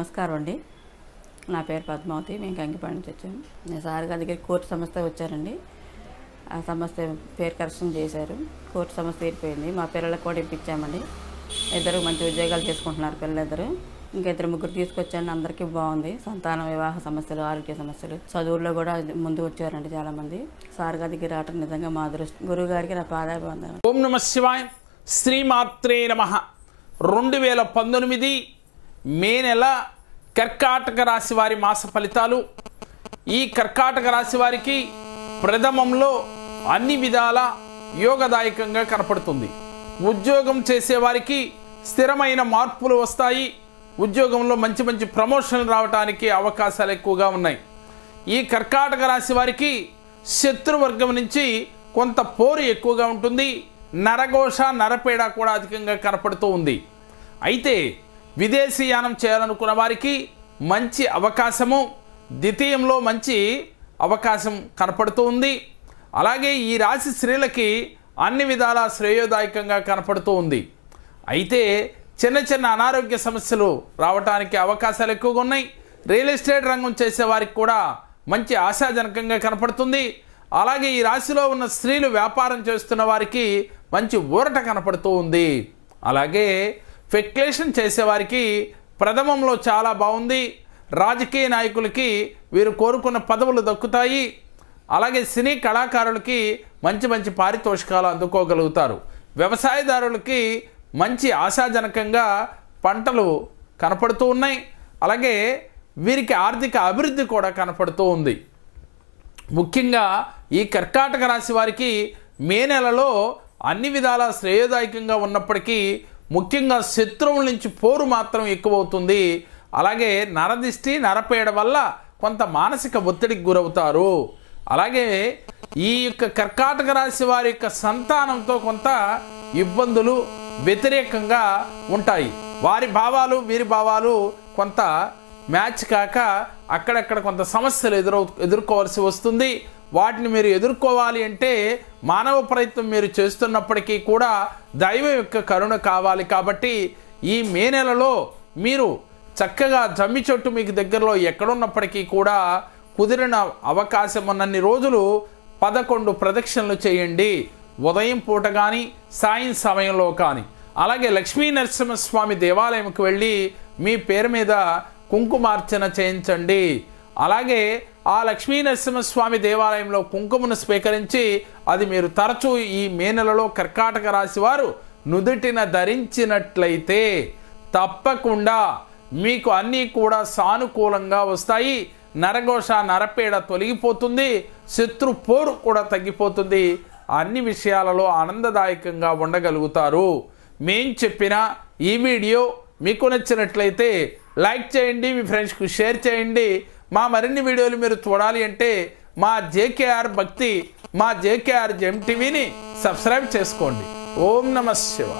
నమస్కారం అండి. నా పేరు పద్మావతి మేము కంకిపాడు నుంచి వచ్చాము నేను సార్ గారి దగ్గర కోర్టు సంస్థ వచ్చారండి ఆ సంస్థ పేరు కరెక్షన్ చేశారు. కోర్టు సంస్థ తీరిపోయింది. మా పిల్లలకు కూడా ఇప్పించామండి. ఇద్దరు మంచి ఉద్యోగాలు చేసుకుంటున్నారు పిల్లలిద్దరు ఇంకా ఇద్దరు ముగ్గురు తీసుకొచ్చాను. అందరికీ బాగుంది. సంతాన వివాహ సమస్యలు ఆరోగ్య సమస్యలు. చదువుల్లో కూడా ముందు వచ్చారండి చాలామంది. సార్ గారి దగ్గర రావటం నిజంగా మా అదృష్టం. గురువు గారికి నా పాదాభివందనం ఓం నమ శివాయ. శ్రీమాత్రే నమ. రెండు వేల పంతొమ్మిది మే నెల కర్కాటక రాశి వారి మాస ఫలితాలు. ఈ కర్కాటక రాశి వారికి ప్రథమంలో అన్ని విధాల యోగదాయకంగా కనపడుతుంది. ఉద్యోగం చేసేవారికి స్థిరమైన మార్పులు వస్తాయి. ఉద్యోగంలో మంచి మంచి ప్రమోషన్లు రావడానికి అవకాశాలు ఎక్కువగా ఉన్నాయి. ఈ కర్కాటక రాశి వారికి శత్రువర్గం నుంచి కొంత పోరు ఎక్కువగా ఉంటుంది. నరఘోష నరపేడ కూడా అధికంగా కనపడుతూ ఉంది. అయితే విదేశీయానం చేయాలనుకున్న వారికి మంచి అవకాశము ద్వితీయంలో మంచి అవకాశం కనపడుతూ ఉంది. అలాగే ఈ రాశి స్త్రీలకి అన్ని విధాల శ్రేయోదాయకంగా కనపడుతూ ఉంది. అయితే చిన్న చిన్న అనారోగ్య సమస్యలు రావడానికి అవకాశాలు ఎక్కువగా ఉన్నాయి. రియల్ ఎస్టేట్ రంగం చేసే వారికి కూడా మంచి ఆశాజనకంగా కనపడుతుంది. అలాగే ఈ రాశిలో ఉన్న స్త్రీలు వ్యాపారం చేస్తున్న వారికి మంచి ఊరట కనపడుతూ ఉంది. అలాగే ఫెక్లేషన్ చేసేవారికి ప్రథమంలో చాలా బాగుంది. రాజకీయ నాయకులకి వీరు కోరుకున్న పదవులు దక్కుతాయి. అలాగే సినీ కళాకారులకి మంచి మంచి పారితోషికాలు అందుకోగలుగుతారు. వ్యవసాయదారులకి మంచి ఆశాజనకంగా పంటలు కనపడుతూ ఉన్నాయి. అలాగే వీరికి ఆర్థిక అభివృద్ధి కూడా కనపడుతూ ఉంది. ముఖ్యంగా ఈ కర్కాటక రాశి వారికి మే నెలలో అన్ని విధాల శ్రేయోదాయకంగా ఉన్నప్పటికీ ముఖ్యంగా శత్రువుల నుంచి పోరు మాత్రం ఎక్కువవుతుంది. అలాగే నరదిష్టి నరపేడ వల్ల కొంత మానసిక ఒత్తిడికి గురవుతారు. అలాగే ఈ యొక్క కర్కాటక రాశి వారి యొక్క సంతానంతో కొంత ఇబ్బందులు వ్యతిరేకంగా ఉంటాయి. వారి భావాలు వీరి భావాలు కొంత మ్యాచ్ కాక అక్కడక్కడ కొంత సమస్యలు ఎదురవు ఎదుర్కోవాల్సి వస్తుంది. వాటిని మీరు ఎదుర్కోవాలి అంటే మానవ ప్రయత్నం మీరు చేస్తున్నప్పటికీ కూడా దైవం యొక్క కరుణ కావాలి కాబట్టి ఈ మే నెలలో మీరు చక్కగా జమ్మి చెట్టు మీకు దగ్గరలో ఎక్కడున్నప్పటికీ కూడా కుదిరిన అవకాశం ఉన్నన్ని రోజులు పదకొండు ప్రదక్షిణలు చేయండి. ఉదయం పూట కానీ సాయం సమయంలో కానీ. అలాగే లక్ష్మీ నరసింహస్వామి దేవాలయంకి వెళ్ళి మీ పేరు మీద కుంకుమార్చన చేయించండి. అలాగే ఆ లక్ష్మీ నరసింహస్వామి దేవాలయంలో కుంకుమను స్వీకరించి అది మీరు తరచూ ఈ మే నెలలో కర్కాటక రాశి వారు నుదుటిన ధరించినట్లయితే తప్పకుండా మీకు అన్నీ కూడా సానుకూలంగా వస్తాయి. నరఘోష నరపేడ తొలగిపోతుంది. శత్రు పోరు కూడా తగ్గిపోతుంది. అన్ని విషయాలలో ఆనందదాయకంగా ఉండగలుగుతారు. మేం చెప్పిన ఈ వీడియో మీకు నచ్చినట్లయితే లైక్ చేయండి మీ ఫ్రెండ్స్కు షేర్ చేయండి. మా మరిన్ని వీడియోలు మీరు చూడాలి అంటే మా జేకేఆర్ భక్తి మా జేకేఆర్ జెమ్ టీవీని సబ్స్క్రైబ్ చేసుకోండి. ఓం నమ శివ